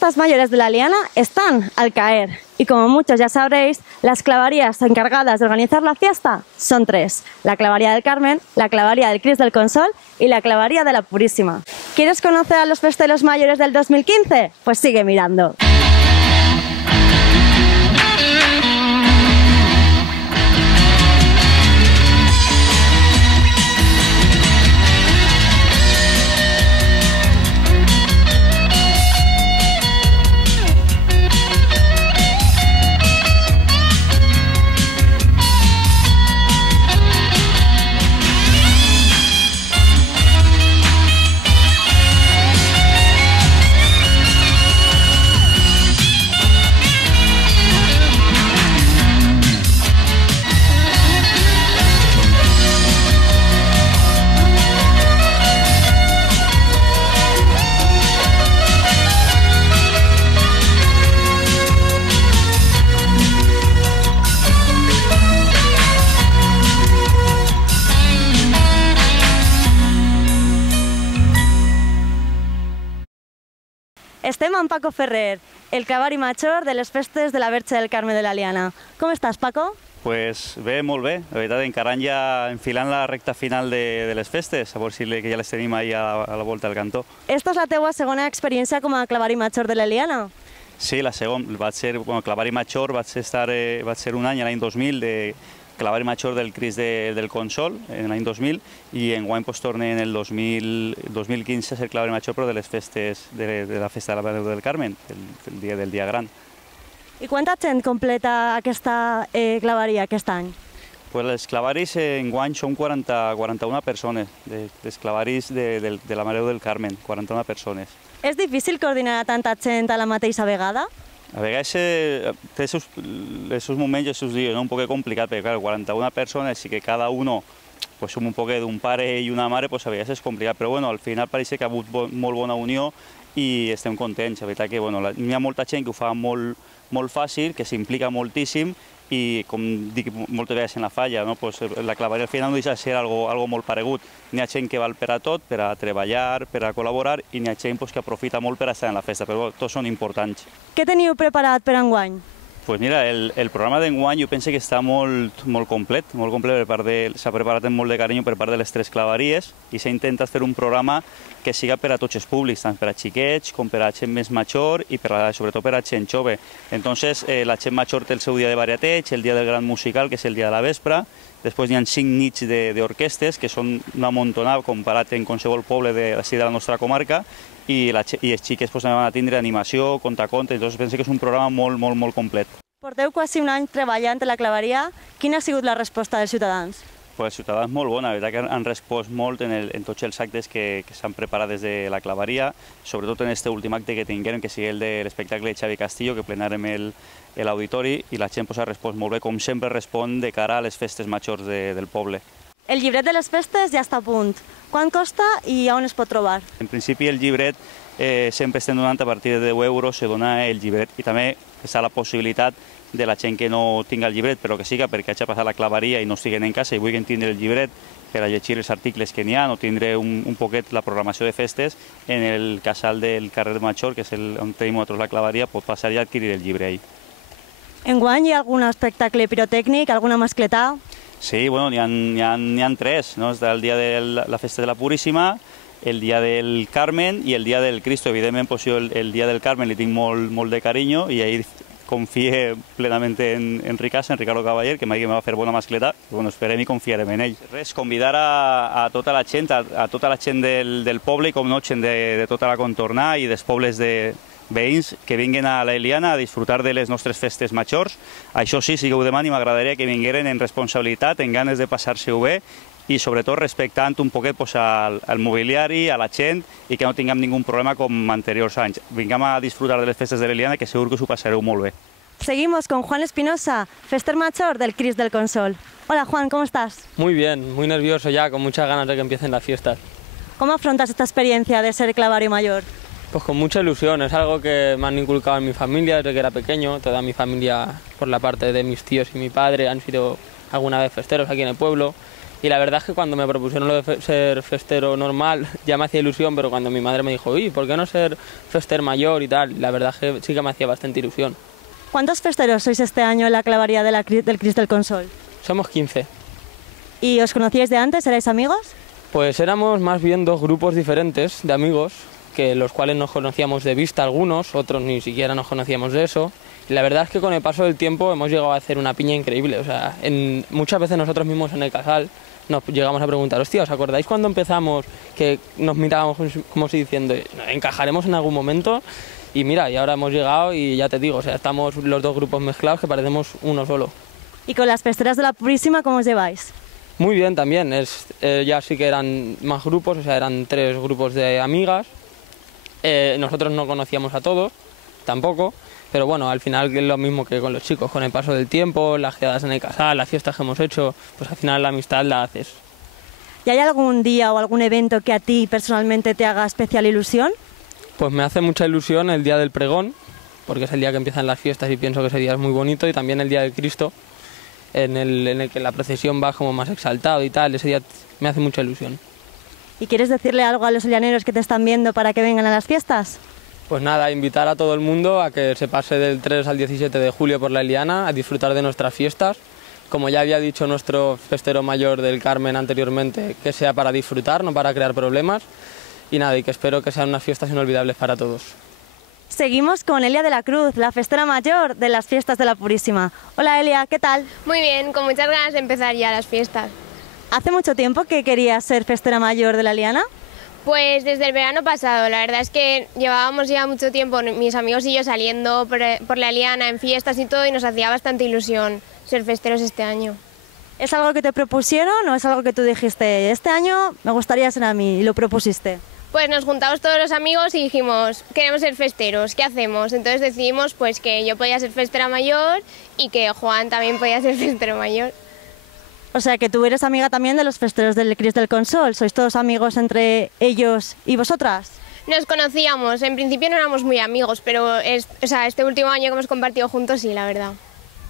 fiestas mayores de la Liana están al caer y como muchos ya sabréis, las clavarías encargadas de organizar la fiesta son tres: la Clavaría del Carmen, la Clavaría del Crist del Consol y la Clavaría de la Purísima. ¿Quieres conocer a los festeros mayores del 2015? Pues sigue mirando. Estem amb Paco Ferrer, el clavari major de les festes de la Verge del Carme de la Liana. Com estàs, Paco? Pues bé, molt bé. La veritat, encarant ja enfilant la recta final de les festes, a veure si que ja les tenim ahí a la volta del cantó. Esta és la teua segona experiència com a clavari major de la Liana? Sí, la segona. Vaig ser clavari major, vaig ser un any, l'any 2000, de clavari major del Crist del Consol, en l'any 2000, i enguany pues, torne en el 2015 a ser clavari major, però de les festes, de la festa de la Verge del Carmen, del dia gran. I quanta gent completa aquesta clavaria aquest any? Pues les clavaris enguany són 41 persones, dels clavaris de la Mare del Carmen, 41 persones. És difícil coordinar tanta gent a la mateixa vegada? A vegades té els seus moments i els seus dies, un poc complicat, perquè clar, 41 persones i que cada uno pues, som un poc d'un pare i una mare, pues, a vegades és complicat, però bueno, al final pareix que ha hagut molt bona unió i estem contents. La veritat que bueno, hi ha molta gent que ho fa molt fàcil, que s'implica moltíssim i, com dic moltes vegades en la falla, no? Pues, la clavaria al final no deixa de ser algo molt paregut. N'hi ha gent que val per a tot, per a treballar, per a col·laborar, i n'hi ha gent pues, que aprofita molt per estar en la festa, però tots són importants. Què teniu preparat per enguany? Pues mira, el programa d'enguany jo penso que està molt complet per part s'ha preparat amb molt de carinyo per part de les tres clavaries i s'ha intentat fer un programa que siga per a tots els públics, tant per a xiquets com per a gent més major i sobretot per a gent jove. Entonces, la gent major té el seu dia de variateig, el dia del gran musical, que és el dia de la vespre, després hi ha 5 nits d'orquestes, que són una montonada comparat en qualsevol poble de la nostra comarca, i els xiquets van a tindre animació, contacontes, doncs penso que és un programa molt complet. Porteu quasi un any treballant a la clavaria. Quina ha sigut la resposta dels ciutadans? Pues els ciutadans molt bona, la veritat que han respost molt en tots els actes que s'han preparat des de la clavaria, sobretot en aquest últim acte que tinguem, que sigui el de l'espectacle de Xavi Castillo, que plenarem l'auditori, i la gent ha respost molt bé, com sempre respon de cara a les festes majors del poble. El llibret de les festes ja està a punt. Quant costa i on es pot trobar? En principi el llibret sempre estem donant a partir de 10 euros, se dona el llibret, i també està la possibilitat de la gent que no tinga el llibret, però que siga perquè hagi passat la clavaria i no estiguen en casa i vulguin tindre el llibret per a llegir els articles que n'hi ha o tindre un poquet la programació de festes en el casal del carrer Major, que és on tenim nosaltres la clavaria, pot passar i adquirir el llibre ahí. Enguany hi ha algun espectacle pirotècnic, alguna mascletà? Sí, bueno, n'hi ha tres, no? Està el dia de la festa de la Puríssima, el dia del Carmen i el dia del Cristo. Evidentment, pues, jo el dia del Carmen li tinc molt de carinyo i ahir confie plenament en Ricardo Cavaller, que m'ha dit que me va fer bona mascleta. Bueno, esperem i confiarem en ell. Res, convidar a tota la gent, del poble i com no, gent de tota la contornada i dels pobles veïns que vinguin a la Liana a disfrutar de les nostres festes majors. Això sí que ho demano i m'agradaria que vingueren en responsabilitat, en ganes de passar-se-ho bé i sobretot respectant un poquet al mobiliari, a la gent i que no tinguem ningú problema com anteriors anys. Vinguem a disfrutar de les festes de la Liana, que segur que us ho passareu molt bé. Seguimos con Juan Espinosa, fester major del Crist del Consol. Hola Juan, ¿cómo estás? Muy bien, muy nervioso ya, con muchas ganas de que empiecen las fiestas. ¿Cómo afrontas esta experiencia de ser clavario mayor? Pues con mucha ilusión, es algo que me han inculcado en mi familia desde que era pequeño. Toda mi familia, por la parte de mis tíos y mi padre, han sido alguna vez festeros aquí en el pueblo. Y la verdad es que cuando me propusieron lo de ser festero normal ya me hacía ilusión, pero cuando mi madre me dijo, uy, ¿por qué no ser fester mayor y tal? La verdad es que sí que me hacía bastante ilusión. ¿Cuántos festeros sois este año en la clavaría del Cristo del Consol? Somos 15. ¿Y os conocíais de antes? ¿Erais amigos? Pues éramos más bien dos grupos diferentes de amigos, que los cuales nos conocíamos de vista algunos, otros ni siquiera nos conocíamos de eso. Y la verdad es que con el paso del tiempo hemos llegado a hacer una piña increíble. O sea, muchas veces nosotros mismos en el casal nos llegamos a preguntar, hostia, ¿os acordáis cuando empezamos que nos mirábamos como si diciendo, encajaremos en algún momento? Y mira, y ahora hemos llegado y ya te digo, o sea, estamos los dos grupos mezclados que parecemos uno solo. ¿Y con las festeras de la Purísima cómo os lleváis? Muy bien también, ya sí que eran más grupos, o sea, eran 3 grupos de amigas. Nosotros no conocíamos a todos, tampoco, pero bueno, al final es lo mismo que con los chicos, con el paso del tiempo, las quedadas en el casal, las fiestas que hemos hecho, pues al final la amistad la haces. ¿Y hay algún día o algún evento que a ti personalmente te haga especial ilusión? Pues me hace mucha ilusión el día del pregón, porque es el día que empiezan las fiestas y pienso que ese día es muy bonito, y también el día del Cristo, en el que la procesión va como más exaltado y tal, ese día me hace mucha ilusión. ¿Y quieres decirle algo a los olianeros que te están viendo para que vengan a las fiestas? Pues nada, invitar a todo el mundo a que se pase del 3 al 17 de julio por la Eliana a disfrutar de nuestras fiestas. Como ya había dicho nuestro festero mayor del Carmen anteriormente, que sea para disfrutar, no para crear problemas. Y nada, y que espero que sean unas fiestas inolvidables para todos. Seguimos con Elia de la Cruz, la festera mayor de las fiestas de la Purísima. Hola Elia, ¿qué tal? Muy bien, con muchas ganas de empezar ya las fiestas. ¿Hace mucho tiempo que querías ser festera mayor de la Eliana? Pues desde el verano pasado, la verdad es que llevábamos ya mucho tiempo, mis amigos y yo, saliendo por la Eliana en fiestas y todo, y nos hacía bastante ilusión ser festeros este año. ¿Es algo que te propusieron o es algo que tú dijiste, este año me gustaría ser a mí y lo propusiste? Pues nos juntamos todos los amigos y dijimos, queremos ser festeros, ¿qué hacemos? Entonces decidimos pues que yo podía ser festera mayor y que Juan también podía ser festero mayor. O sea que tú eres amiga también de los festeros del Cristo del Consol, ¿sois todos amigos entre ellos y vosotras? Nos conocíamos, en principio no éramos muy amigos, pero este último año que hemos compartido juntos sí, la verdad.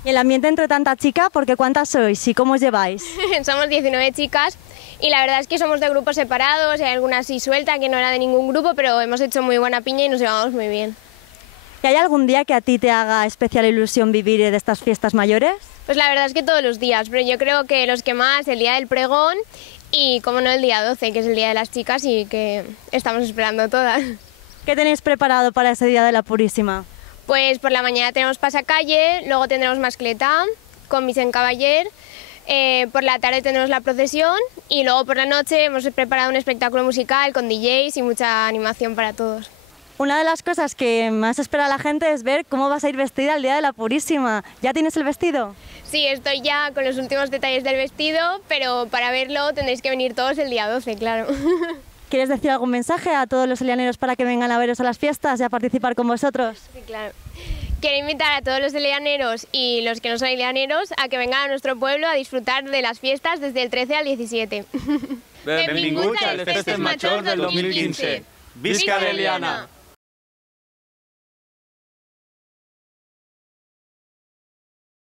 ¿Y el ambiente entre tanta chica? Porque ¿cuántas sois y cómo os lleváis? Somos 19 chicas y la verdad es que somos de grupos separados, hay alguna así suelta que no era de ningún grupo, pero hemos hecho muy buena piña y nos llevamos muy bien. ¿Y hay algún día que a ti te haga especial ilusión vivir de estas fiestas mayores? Pues la verdad es que todos los días, pero yo creo que los que más, el día del pregón y, como no, el día 12, que es el día de las chicas y que estamos esperando todas. ¿Qué tenéis preparado para ese día de la Purísima? Pues por la mañana tenemos pasacalle, luego tendremos mascletá con Vicent Cavaller, por la tarde tendremos la procesión y luego por la noche hemos preparado un espectáculo musical con DJs y mucha animación para todos. Una de las cosas que más espera la gente es ver cómo vas a ir vestida el día de la Purísima. ¿Ya tienes el vestido? Sí, estoy ya con los últimos detalles del vestido, pero para verlo tendréis que venir todos el día 12, claro. ¿Quieres decir algún mensaje a todos los elianeros para que vengan a veros a las fiestas y a participar con vosotros? Sí, claro. Quiero invitar a todos los elianeros y los que no son elianeros a que vengan a nuestro pueblo a disfrutar de las fiestas desde el 13 al 17. Benvinguts a les festes majors del 2015. Visca l'Eliana!